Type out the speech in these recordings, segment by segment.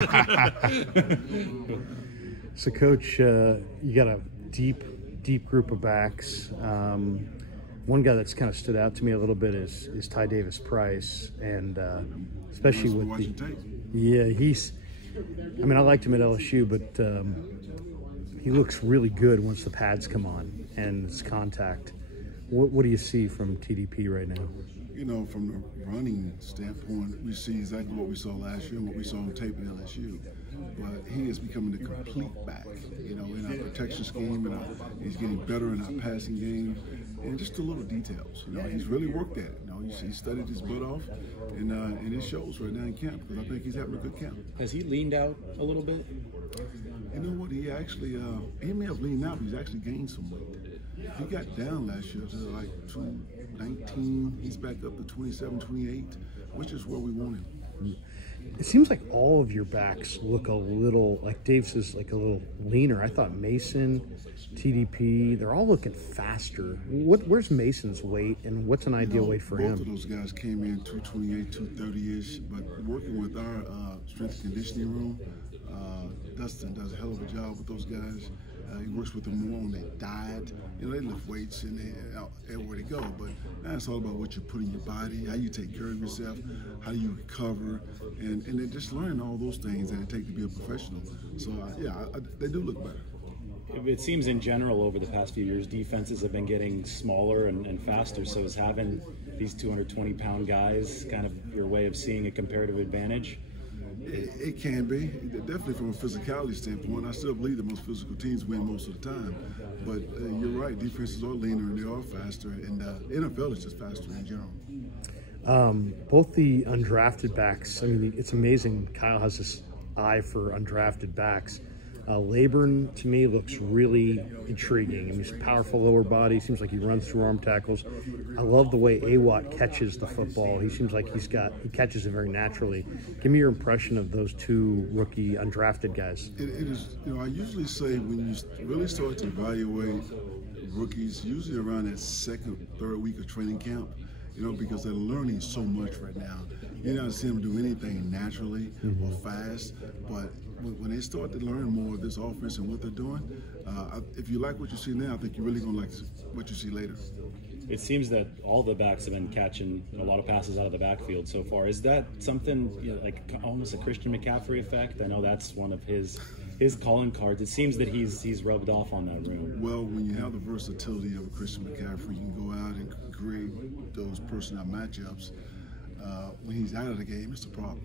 So, Coach, you got a deep group of backs. One guy that's kind of stood out to me a little bit is Ty Davis Price, and especially with I mean, I liked him at LSU, but he looks really good once the pads come on and it's contact. What do you see from TDP right now? You know, from the running standpoint, we see exactly what we saw last year and what we saw on tape at LSU. But he is becoming the complete back, you know, in our protection scheme, and he's getting better in our passing game, and just the little details. You know, he's really worked at it. You know, he studied his butt off, and it shows right now in camp, because I think he's having a good camp. Has he leaned out a little bit? You know what? He actually, he may have leaned out, but he's actually gained some weight. He got down last year to like 219. He's back up to 27, 28, which is where we want him. It seems like all of your backs look a little, like Dave's is like a little leaner. I thought Mason, TDP, they're all looking faster. Where's Mason's weight, and what's an ideal weight for him? Both of those guys came in 228, 230-ish, but working with our strength and conditioning room, Dustin does a hell of a job with those guys. He works with them more on their diet. You know, they lift weights and everywhere they go, but now it's all about what you put in your body, how you take care of yourself, how you recover, and then just learning all those things that it takes to be a professional. So, they do look better. It seems in general over the past few years, defenses have been getting smaller and faster, so is having these 220-pound guys kind of your way of seeing a comparative advantage? It can be. Definitely from a physicality standpoint. I still believe that most physical teams win most of the time. But you're right, defenses are leaner and they are faster, and NFL is just faster in general. Both the undrafted backs, I mean, it's amazing. Kyle has this eye for undrafted backs. Laburn, to me, looks really intriguing. I mean, he's a powerful lower body. Seems like he runs through arm tackles. I love the way Awat catches the football. He seems like he catches it very naturally. Give me your impression of those two rookie undrafted guys. It is, you know, I usually say when you really start to evaluate rookies, usually around that second, third week of training camp, you know, because they're learning so much right now. You're not seeing them do anything naturally or fast, but when they start to learn more of this offense and what they're doing, if you like what you see now, I think you're really going to like what you see later. It seems that all the backs have been catching a lot of passes out of the backfield so far. Is that something, you know, like almost a Christian McCaffrey effect? I know that's one of his calling cards. It seems that he's rubbed off on that room. Well, when you have the versatility of a Christian McCaffrey, you can go out and create those personnel matchups. When he's out of the game, it's a problem.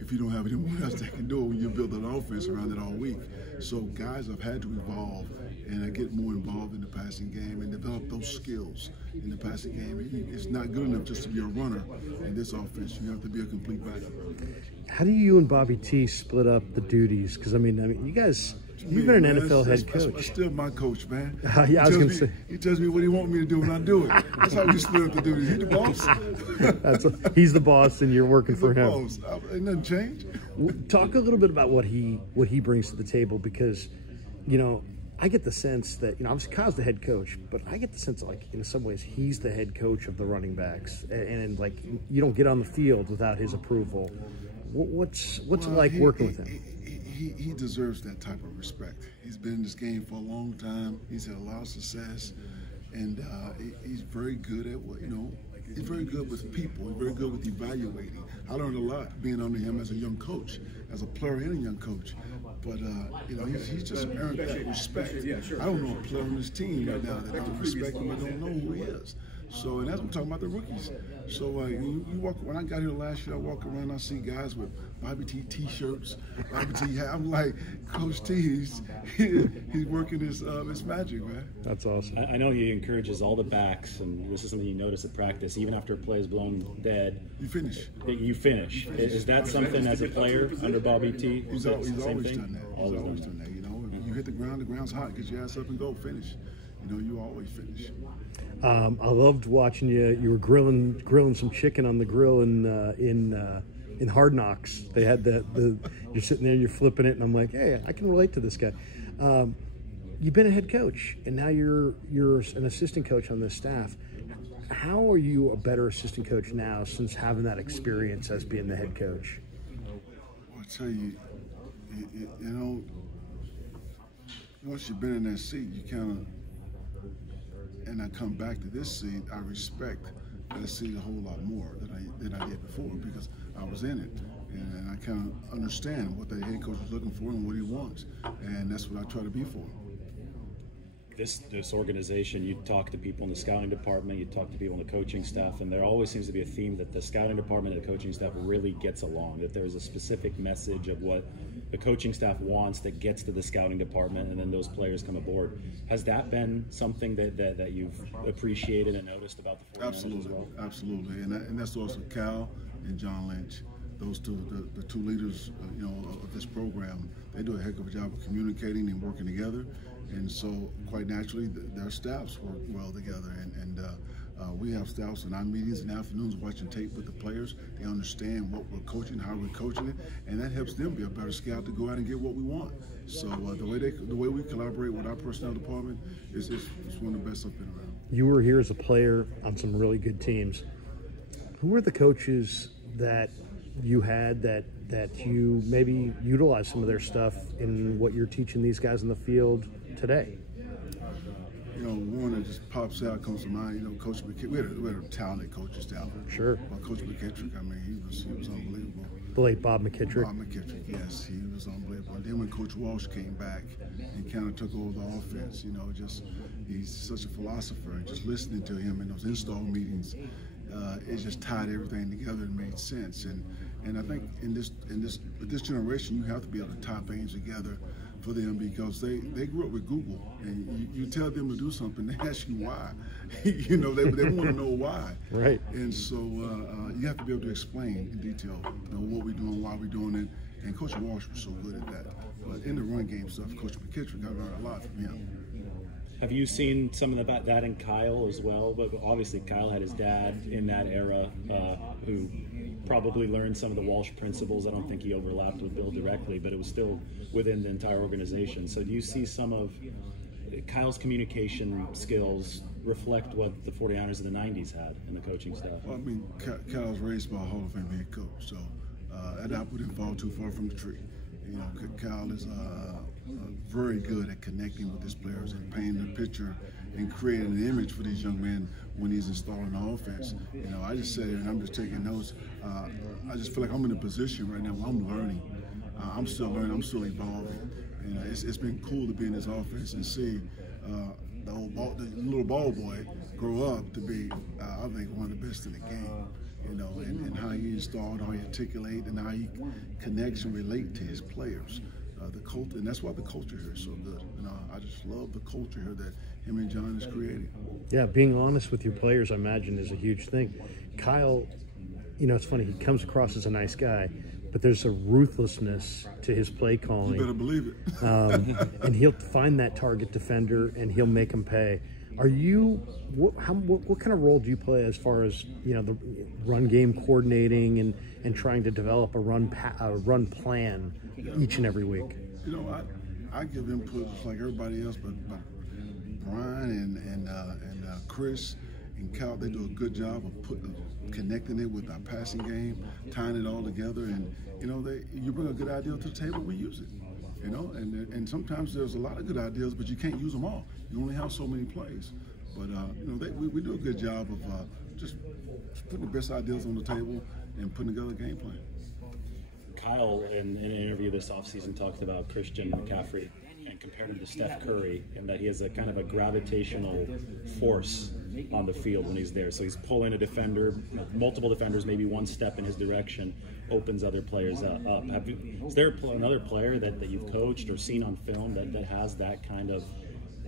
If you don't have anyone else that can do it, when you build an offense around it all week. So guys have had to evolve and get more involved in the passing game and develop those skills in the passing game. It's not good enough just to be a runner in this offense. You have to be a complete back. How do you and Bobby T split up the duties? Because I mean, you guys, you've been an NFL head coach. That's still my coach, man. Yeah, I was going to say. He tells me what he wants me to do, and I do it. That's how we split up the duties. He's the boss. He's the boss, and you're working for him. Boss. Ain't nothing changed. Talk a little bit about what he brings to the table, because, you know, I get the sense that, you know, obviously Kyle's the head coach, but I get the sense, like, in some ways, he's the head coach of the running backs, and like, you don't get on the field without his approval. What's it like working with him? He deserves that type of respect. He's been in this game for a long time. He's had a lot of success, and he's very good at what, you know, he's very good with people. He's very good with evaluating. I learned a lot being under him as a young coach, as a player and a young coach. But, you know, he's just earned that respect. I don't know a player on this team right now that don't respect him and don't know who he is. So, and that's what I'm talking about, the rookies. So you walk, when I got here last year, I walk around, I see guys with Bobby T t-shirts, Bobby T hat. I'm like, Coach T, he's working his magic, man. That's awesome. I know he encourages all the backs, and this is something you notice at practice, even after a play is blown dead. You finish. You finish. Is that something as a player under Bobby T? He's always done that. He's always done that. You know, if you hit the ground's hot, get your ass up and go, finish. You know, you always finish. I loved watching you. You were grilling some chicken on the grill in Hard Knocks. They had you're sitting there, you're flipping it, and I'm like, hey, I can relate to this guy. You've been a head coach, and now you're an assistant coach on this staff. How are you a better assistant coach now since having that experience as being the head coach? I'll tell you, You know, once you've been in that seat, you kind of, and I come back to this seat, I respect that seat a whole lot more than I did before, because I was in it. And I kind of understand what the head coach is looking for and what he wants. And that's what I try to be for. This organization, you talk to people in the scouting department, you talk to people in the coaching staff, and there always seems to be a theme that the scouting department and the coaching staff really gets along, that there's a specific message of what the coaching staff wants that gets to the scouting department, and then those players come aboard. Has that been something that you've appreciated and noticed about the 49ers Absolutely, as well? absolutely. And that's also Cal and John Lynch. Those two, the two leaders, of this program, they do a heck of a job of communicating and working together. And so, quite naturally, their staffs work well together. And we have staffs in our meetings and afternoons watching tape with the players. They understand what we're coaching, how we're coaching it, and that helps them be a better scout to go out and get what we want. So the way we collaborate with our personnel department is one of the best I've been around. You were here as a player on some really good teams. Who were the coaches that you had that you maybe utilize some of their stuff in what you're teaching these guys in the field today? One that just pops out, comes to mind, Coach McKittrick. We had a talented coaches down there. Sure. But Coach McKittrick, I mean, he was unbelievable. The late Bob McKittrick. Bob McKittrick, yes, he was unbelievable. And then when Coach Walsh came back and kind of took over the offense, he's such a philosopher. And just listening to him in those install meetings, it just tied everything together and made sense. And I think with this generation, you have to be able to tie things together for them, because they grew up with Google, and you tell them to do something, they ask you why. They want to know why. Right. And so you have to be able to explain in detail, what we're doing, why we're doing it. And Coach Walsh was so good at that. But in the run game stuff, Coach McKittrick, I learned a lot from him. Have you seen some of that in Kyle as well? But obviously Kyle had his dad in that era who probably learned some of the Walsh principles. I don't think he overlapped with Bill directly, but it was still within the entire organization. So do you see some of Kyle's communication skills reflect what the 49ers of the 90s had in the coaching staff? Well, I mean, Kyle was raised by a Hall of Fame head coach, so that apple didn't fall too far from the tree. Kyle is very good at connecting with his players and painting a picture and creating an image for these young men when he's installing the offense. I just sat here and I'm just taking notes. I just feel like I'm in a position right now where I'm learning. I'm still learning. I'm still evolving. It's been cool to be in this offense and see the little ball boy grow up to be, I think, one of the best in the game. And how he installed, how he articulate, and how he connects and relate to his players. The culture, and that's why the culture here is so good. I just love the culture here that him and John is creating. Yeah, being honest with your players, I imagine, is a huge thing. Kyle, it's funny, he comes across as a nice guy, but there's a ruthlessness to his play calling. You better believe it. And he'll find that target defender, and he'll make him pay. Are you, what kind of role do you play as far as, the run game coordinating and trying to develop a run plan each and every week? I give input like everybody else, but Brian and Chris and Cal, they do a good job of connecting it with our passing game, tying it all together, and you bring a good idea to the table, we use it. And sometimes there's a lot of good ideas, but you can't use them all. You only have so many plays. But we do a good job of just putting the best ideas on the table and putting together a game plan. Kyle, in an interview this offseason, talked about Christian McCaffrey and compared him to Steph Curry, and that he has a kind of a gravitational force on the field when he's there. So he's pulling a defender, multiple defenders, maybe one step in his direction, opens other players up. Is there another player that you've coached or seen on film that has that kind of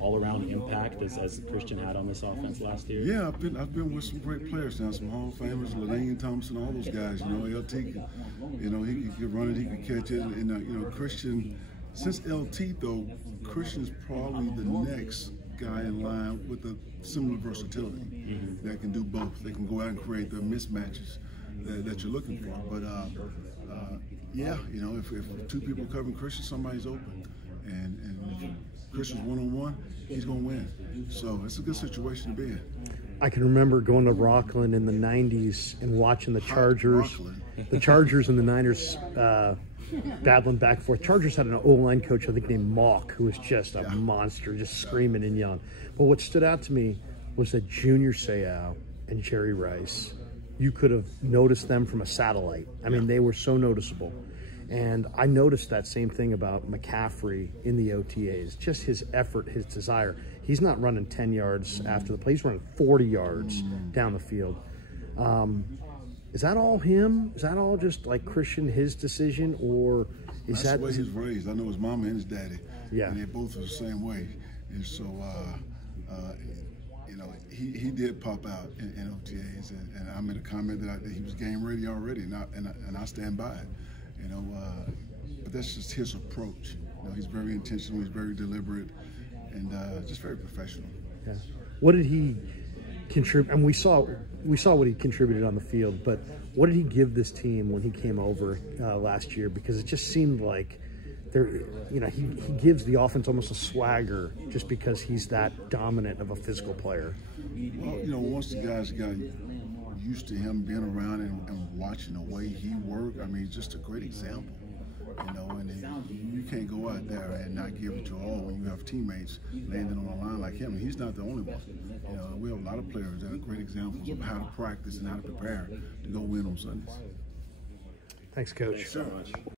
all-around impact as Christian had on this offense last year? Yeah, I've been with some great players now, some Hall of Famers, Lynn Thompson, all those guys. LT, he could run it, he could catch it, and Christian. Since LT though, Christian's probably the next guy in line with a similar versatility that can do both. They can go out and create the mismatches that you're looking for. But if two people covering Christian, somebody's open, and if Christian's one-on-one, he's going to win. So it's a good situation to be in. I can remember going to Rockland in the 90s and watching the Chargers and the Niners battling back and forth. Chargers had an O-line coach, I think, named Mock, who was just a monster, just screaming and yelling. But what stood out to me was that Junior Seau and Jerry Rice, you could have noticed them from a satellite. I mean, they were so noticeable. And I noticed that same thing about McCaffrey in the OTAs, just his effort, his desire. He's not running 10 yards after the play. He's running 40 yards down the field. Is that all him? Is that all just like Christian, his decision, or is That's the way he's raised. I know his mama and his daddy. Yeah. And they both are the same way. And so, you know, he did pop out in OTAs, and I made a comment that he was game ready already, and I stand by it. You know, but that's just his approach. You know, he's very intentional, he's very deliberate, and just very professional. Yeah. What did he contribute? And we saw what he contributed on the field, but what did he give this team when he came over last year? Because it just seemed like he gives the offense almost a swagger just because he's that dominant of a physical player. Well, you know, once the guys got used to him being around and watching the way he worked, I mean, just a great example. You know, and you can't go out there and not give it your all when you have teammates landing on a line like him. And he's not the only one. You know, we have a lot of players that are great examples of how to practice and how to prepare to go win on Sundays. Thanks, Coach. Thanks so much.